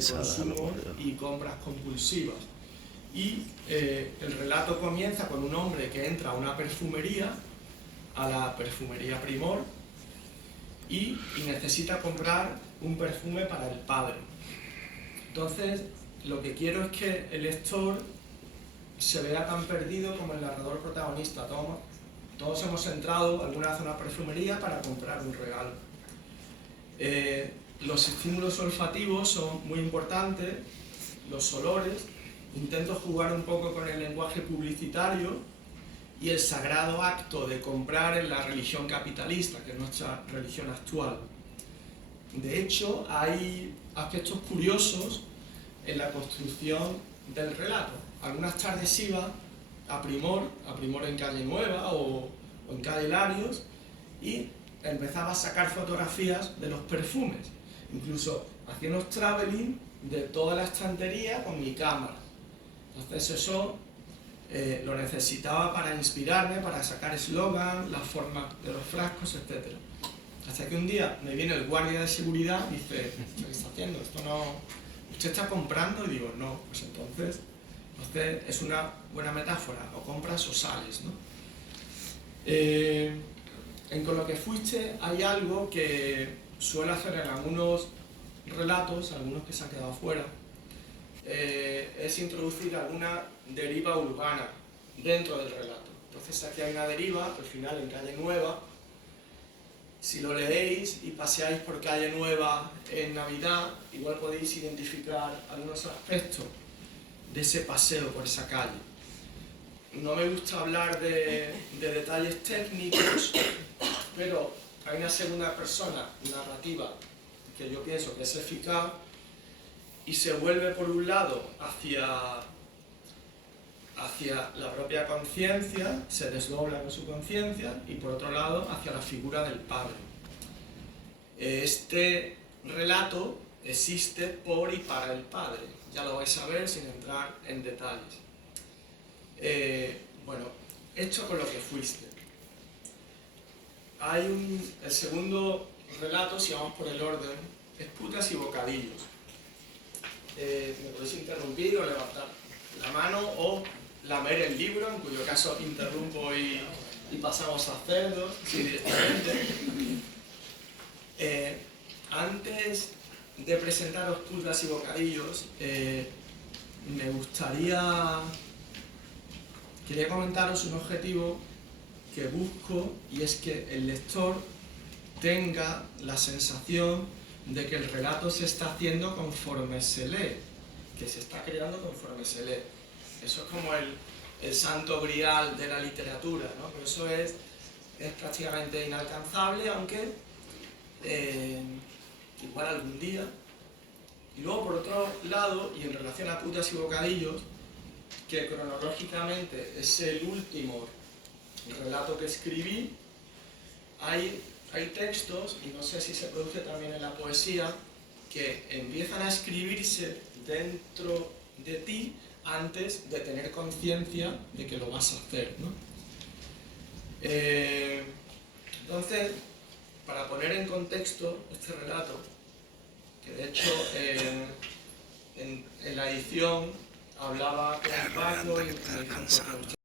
consumo y compras compulsivas. Y el relato comienza con un hombre que entra a una perfumería, a la perfumería Primor, y necesita comprar un perfume para el padre. Entonces, lo que quiero es que el lector se vea tan perdido como el narrador protagonista. Todos hemos entrado alguna vez a una perfumería para comprar un regalo. Los estímulos olfativos son muy importantes, los olores. Intento jugar un poco con el lenguaje publicitario y el sagrado acto de comprar en la religión capitalista, que es nuestra religión actual. De hecho, hay aspectos curiosos en la construcción del relato. Algunas tardes iba a Primor en Calle Nueva o en Calle Larios, y empezaba a sacar fotografías de los perfumes. Incluso hacía unos traveling de toda la estantería con mi cámara. Entonces eso lo necesitaba para inspirarme, para sacar eslogan, la forma de los frascos, etc. Hasta que un día me viene el guardia de seguridad y dice: ¿qué está haciendo? Esto no... ¿Usted está comprando? Y digo: no. Pues entonces es una buena metáfora, o compras o sales, ¿no? En Con lo que fuiste hay algo que suelo hacer en algunos relatos, algunos que se han quedado fuera, es introducir alguna deriva urbana dentro del relato. Entonces aquí hay una deriva, al final en Calle Nueva. Si lo leéis y paseáis por Calle Nueva en Navidad, igual podéis identificar algunos aspectos de ese paseo por esa calle. No me gusta hablar de detalles técnicos, pero hay una segunda persona narrativa que yo pienso que es eficaz y se vuelve por un lado hacia la propia conciencia, se desdobla con su conciencia, y por otro lado hacia la figura del padre. Este relato existe por y para el padre, ya lo vais a ver sin entrar en detalles. Bueno, hecho Con lo que fuiste. El segundo relato, si vamos por el orden, es Putas y bocadillos. Me podéis interrumpir o levantar la mano o lamer el libro, en cuyo caso interrumpo y pasamos a cerdos, sí, directamente. Antes de presentaros Putas y bocadillos, quería comentaros un objetivo que busco, y es que el lector tenga la sensación de que el relato se está haciendo conforme se lee, que se está creando conforme se lee. Eso es como el santo grial de la literatura, ¿no? Pero eso es prácticamente inalcanzable, aunque igual algún día. Y luego, por otro lado, y en relación a Putas y bocadillos, que cronológicamente es el último relato que escribí, hay textos, y no sé si se produce también en la poesía, que empiezan a escribirse dentro de ti antes de tener conciencia de que lo vas a hacer, ¿no? Entonces, para poner en contexto este relato, que de hecho en la edición hablaba con Paco y me dijo: